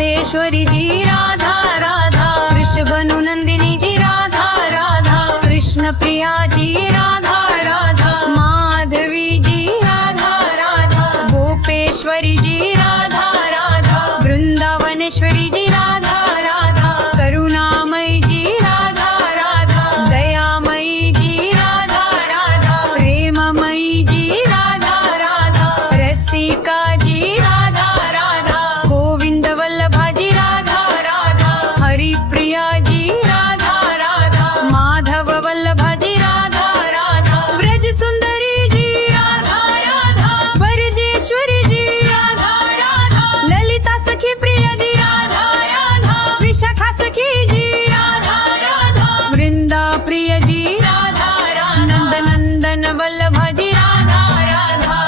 रसेश्वरी जी राधा राधा, वृषभनु नंदिनी जी राधा राधा, कृष्ण प्रिया जी राधा राधा, माधवी जी राधा राधा, गोपेश्वरी जी राधा राधा, वृंदावनेश्वरी जी राधा राधा, करुणामयी जी राधा राधा, दयामयी जी राधा राधा, प्रेममयी जी राधा राधा, रसिका जी राधा राधा, गोविंद वल्लभा जी राधा राधा, हरिप्रिया जी राधा राधा, माधव वल्लभा जी राधा राधा, ब्रज सुंदरी जी राधा राधा, ब्रजेश्वरी जी राधा राधा, ललिता सखी प्रिया जी राधा राधा, विशाखा सखी जी राधा राधा, वृंदा प्रिय जी राधा राधा, नंद नंदन वल्लभा जी राधा राधा।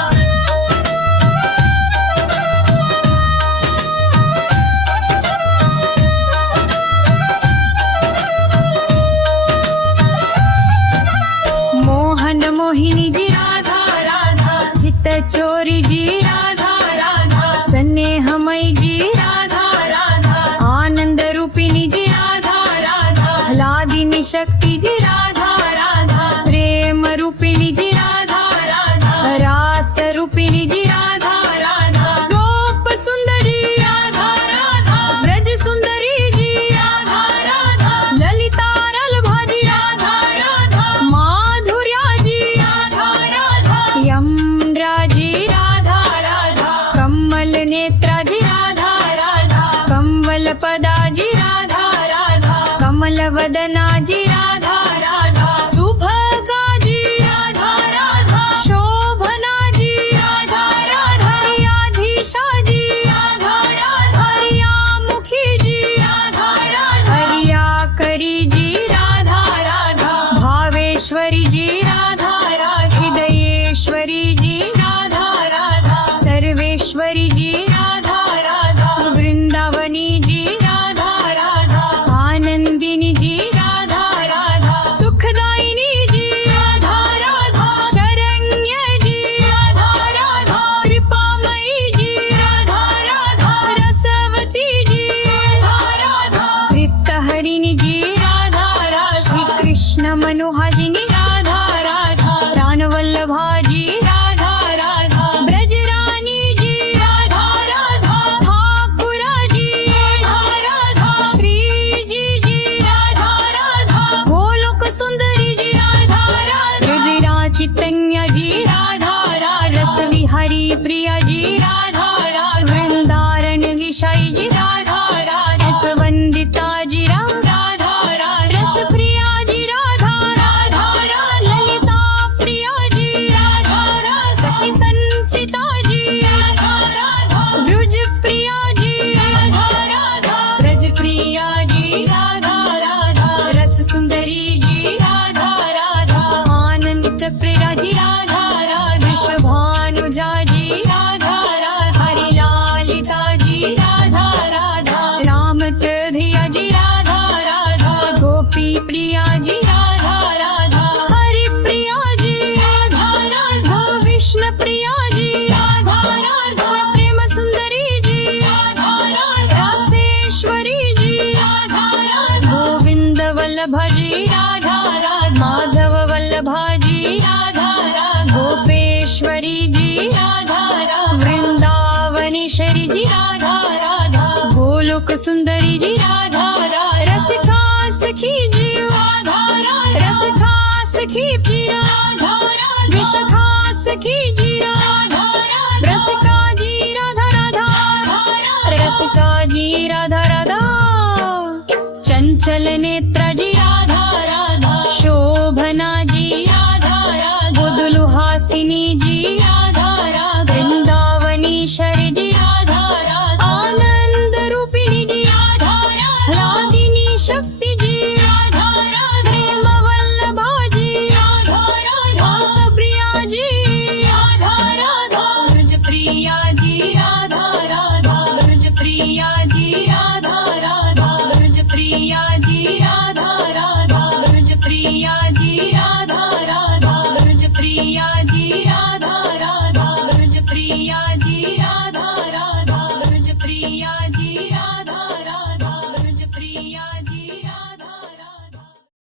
मोहन मोहिनी जी राधा राधा, चित्त चोरी जी राधा राधा, स्नेहमयी जी राधा राधा, आनंद रूपिणी जी राधा राधा, आह्लादिनी शक्ति जी राधा राधा, प्रेम रूपिणी जी राधा राधा, रास रूपिणी जी राधा राधा, गोप सुंदरी राधा राधा, ब्रज सुंदरी जी राधा राधा, ललिता वल्लभा जी राधा राधा, माधुर्या जी राधा राधा, यमुना जी राधा राधा, कमल नेत्रा जी राधा राधा, कमल पदा जी राधा राधा, कमल वदना जी राधा राधा, सुभगा जी राधा राधा, शोभना जी राधा राधा, हरियाधीशा जी राधा राधा, हरियामुखी जी राधा राधा, हरियाकरी जी राधा राधा, भावेश्वरी जी राधा राधा, हृदयेश्वरी जी राधा राधा, सर्वेश्वरी जी राधा राधा, वृंदावनी जी राधा राधा, आनंदिनी जी राधा राधा, सुखदायिनी जी राधा राधा, शरण्य जी राधा राधा, कृपामयी जी राधा राधा, रसवती जी राधा राधा, तृप्तहरिणी जी राधा राधा, श्री कृष्ण मनोहारिणी राधा राधा, प्राणवल्लभा जी राधा राधा, ब्रजरानी जी राधा राधा, ठाकुरा जी राधा राधा, श्री जी राधा राधा, गोलोक सुंदरी जी राधा राधा, हृदया चितन्या जी राधा राधा, रस विहारी प्रिया जी राधा राधा, वृंदारण्य गिशाई जी राधा राधा, वंदिता जी राधा राधा, रस प्रिया जी राधा राधा, ललिता प्रिया जी राधा राधा, सखी संचिता जी राधा राधा, ब्रज प्रिया जी राधा राधा, ब्रज प्रिया जी राधा राधा, रस सुंदरी जी राधा राधा, आनंद प्रिया जी राधा राधा, विश्वभानुजा जी राधा राधा, हरिलालिता जी राधा राधा, राम प्रधिया जी राधा राधा, गोपी प्रिया जी राधा राधा, हरि प्रिया जी राधा राधा, विष्णु प्रिया जी राधा राधा, प्रेम सुंदरी जी राधा राधा, रसेश्वरी जी राधा राधा, गोविंद वल्लभा जी राधा राधा, माधव वल्लभा जी राधा राधा, गोपेश्वरी जी राधा राधा, वृंदावनेश्वरी जी राधा राधा, गोलोक सुंदरी जी राधा राधा, रसिका सखी जी राधा राधा, रसिका सखी जी राधा राधा, विशाखा सखी जी राधा राधा, रसिका जी राधा राधा, रसिका जी राधा राधा, चंचल नेत्रा जी